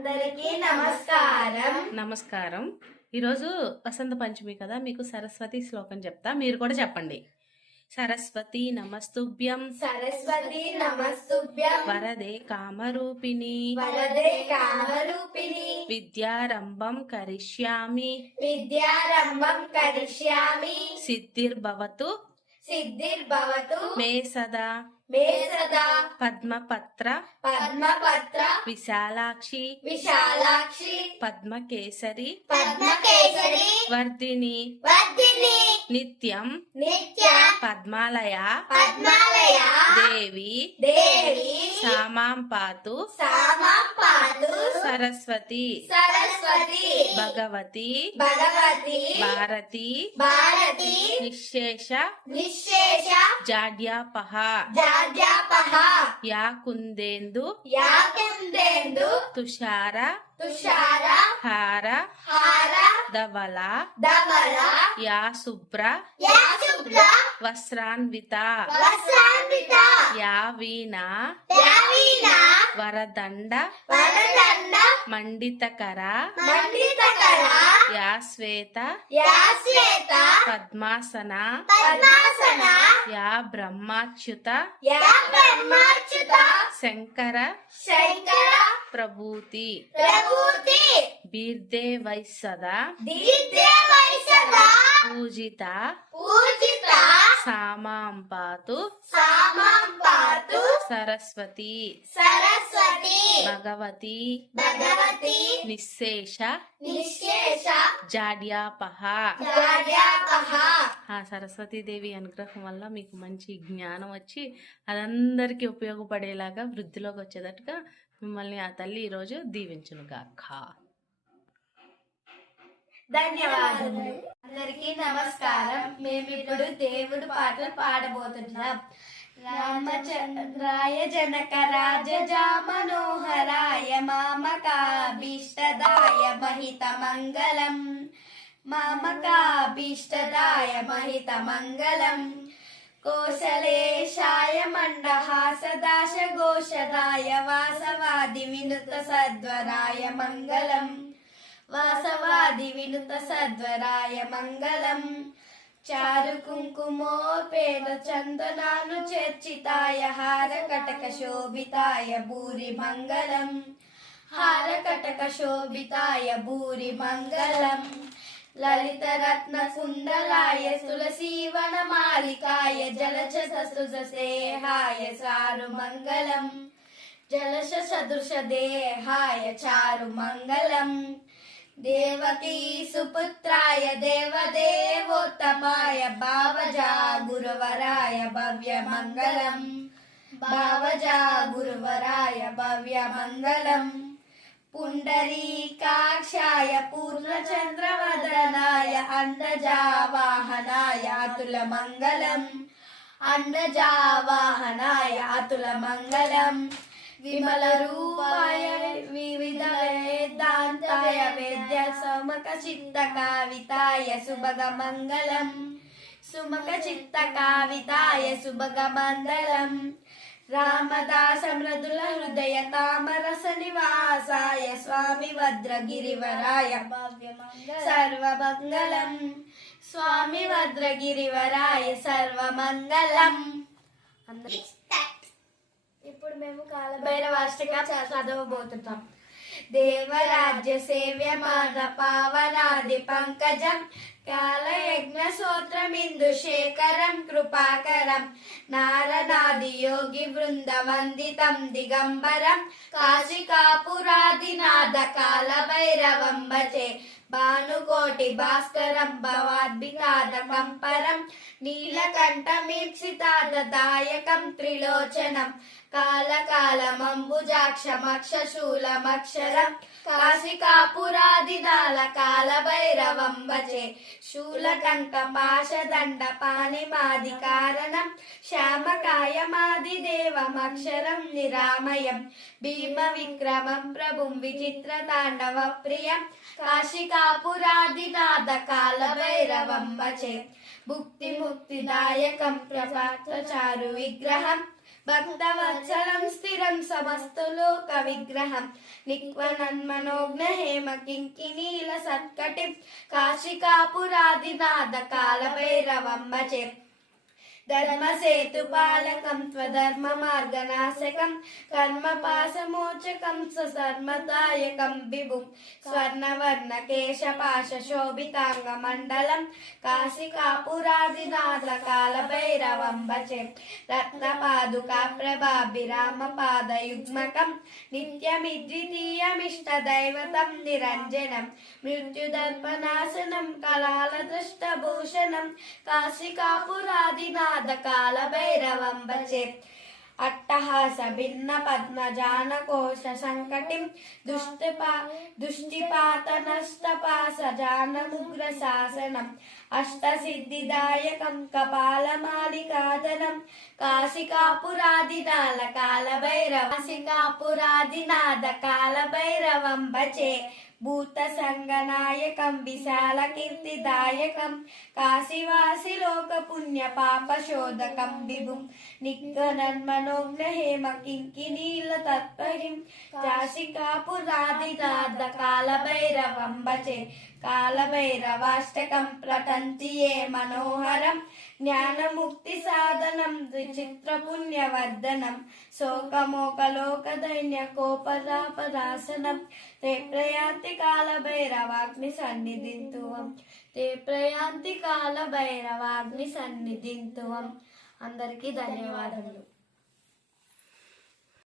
అందరికీ నమస్కారం. నమస్కారం. ఈరోజు వసంత పంచమి కదా, మీకు సరస్వతి శ్లోకం చెప్తా, మీరు కూడా చెప్పండి. సరస్వతి నమస్తుభ్యం సరస్వతి నమస్తుభ్యం వరదే కామరూపిణి వరదే కామరూపిణి విద్యారంభం కరిష్యామి విద్యారంభం కరిష్యామి సిద్ధిర్భవతు సిద్ధిర్భవతు మే సదా మే సదా పద్మపత్ర పద్మపత్ర విశాలాక్షి విశాలాక్షి పద్మకేసరి పద్మకేసరి వర్ధిని వర్ధిని నిత్యం నిత్య పద్మాలయ పద్మాలయ దేవి దేవి సామాం పాతు సామాం పాతు సరస్వతి సరస్వతి భగవతి భగవతి భారతి భారతి నిశేష నిశేష జాడ్యాపహ జాడ్యాపహ యా కుందేందు యా కుందేందు తుషార తుషార హార హార ధవల ధవల యా శుభ్ర యా శుభ్ర వస్త్రాన్విత వస్త్రాన్విత యా వీణ యా వీణ వరదండ వరదండ మండితకర మండితకర యా శ్వేత యా శ్వేత పద్మాసన పద్మాసన యా బ్రహ్మాచ్యుత యా బ్రహ్మాచ్యుత శంకర శంకర ప్రభూతి ప్రభూతి బీర్దే వైసదా దీర్ఘవై సదా పూజిత పూజిత సామాం పాతు సామాం పాతు సరస్వతి సరస్వతి భగవతి భగవతి నిశేష నిశేష జాడ్యాపహ. జాడ్యాపహ. ఆ సరస్వతీదేవి అనుగ్రహం వల్ల మీకు మంచి జ్ఞానం వచ్చి అదందరికీ ఉపయోగపడేలాగా వృద్ధిలోకి వచ్చేటట్టుగా మిమ్మల్ని ఆ తల్లి ఈరోజు దీవించునుగాక. ధన్యవాదములు. అందరికీ నమస్కారం. మేమిప్పుడు దేవుడు పాటలు పాడబోతున్నాం. రామచంద్రాయ జనకరాజా మనోహరాయ మామకాభీష్టదాయ మహిత మంగళం మామకాభీష్టదాయ మహిత మంగళం కోశలేశాయ మండహాసదాశ ఘోషదాయ వాసవాది వినుత సద్వరాయ మంగళం వాసవాది వినుత సద్వరాయ మంగళం చారు కుంకుమోపేత చందనాను చర్చితాయ హార కటక శోభితాయ భూరి మంగళం హార కటక శోభితాయ భూరి మంగళం లలిత రత్న కుండలాయ తులసీవన మాలికాయ జలచ ససుజసేహాయ చారు మంగళం జలశ సదృశ దేహాయ చారు మంగళం దేవకీ సుపుత్రాయ దేవదేవోత్తమాయ భావజా గురువరాయ భవ్య మంగళం భావజా గురువరాయ భవ్య మంగళం పుండరీకాక్షాయ పూర్ణచంద్రవదనాయ అండజావాహనాయ అతుల మంగళం అండజావాహనాయ అతుల మంగళం విమల రూపాయ వివిధ వేదాంతాయ వేద్య సమక చిత్త కావితాయ సుభగ మంగళం సుమక చిత్త కావితాయ సుభగ మంగళం రామదాస మృదుల హృదయ తామరస నివాసాయ స్వామి వజ్రగిరివరాయ సర్వమంగళం స్వామి వజ్రగిరివరాయ సర్వమంగళం. ఇప్పుడు మేము కాలభైరవాష్టక చదవబోతున్నాం. దేవరాజ్య సేవ్యమాన పావనాది పంకజం కాలయజ్ఞ స్తోత్రమిందు శేఖరం కృపాకరం నారదాది యోగి బృంద వందితం దిగంబరం కాశికాపురాదినాథ కాల భైరవం భజే భానుకోటి భాస్కరం భవాద్భితాద కంపరం నీలకంఠమీప్సితాదాయకం త్రిలోచనం కాలకాలమంబుజాక్షమక్షశూలమక్షరం కాశికాపురాదినాల కాల భైరవం భజే శూలకంఠ పాశదండ పాణిమాది కారణం శ్యామకాయమాది దేవమక్షరం నిరామయం భీమ విక్రమం ప్రభుం విచిత్ర తాండవ ప్రియం కాశికాపురాదినాథ కాల భైరవం భజే భుక్తి ముక్తిదాయకం ప్రచారు విగ్రహం భక్తవత్సలం స్థిరం సమస్తు లోక విగ్రహం నిక్వనన్మనోజ్ఞ హేమ కింకినీల సత్కటిం కాశికాపురాదినాథ కాలభైరవం భజే ధర్మసేతుపాలకం త్వధర్మ మార్గనాశకం కర్మపాశమోచకం సర్మదాయకం విభుం స్వర్ణవర్ణ కేశపాశ శోభితాంగ మండలం కాశికాపురాదినాథ కాలభైరవం భజే రత్నపాదుకా ప్రభాభిరామ పాదయుగ్మకం నిత్యమిద్వితీయమిష్ట దైవతం నిరంజనం మృత్యుదర్పనాశనం కళాల దృష్టభూషణం కాశికాపురాదినాథ కాలభైరవం భజే అట్టహాస భిన్న పద్మజానకోశ సంకటిం దుష్టిపాతనష్టపాస జానముగ్ర శాసనం అష్టసిద్ధిదాయకం కపాలమాలికాదనం కాశికాపురాదినాథ కాలభైరవం భజే భూత సంగనాయకం విశాల కీర్తిదాయకం కాశీవాసి లోక పుణ్య పాప శోధకం విభుం నిగ్గనన్మనోజ్ఞ హేమ కింకినీల తత్పరిం కాశికాపురాదినాథ కాలభైరవం భజే కాలభైరవాష్టకం ప్రటంతి ఏ మనోహరం జ్ఞానముక్తి సాధనం విచిత్ర పుణ్యవర్ధనం శోకమోకలోక దైన్య కోపరాపరాసనం తే ప్రయాంతి కాలభైరవాగ్ని సన్నిధింతువం తే ప్రయాంతి కాలభైరవాగ్ని సన్నిధింతువం. అందరికీ ధన్యవాదములు.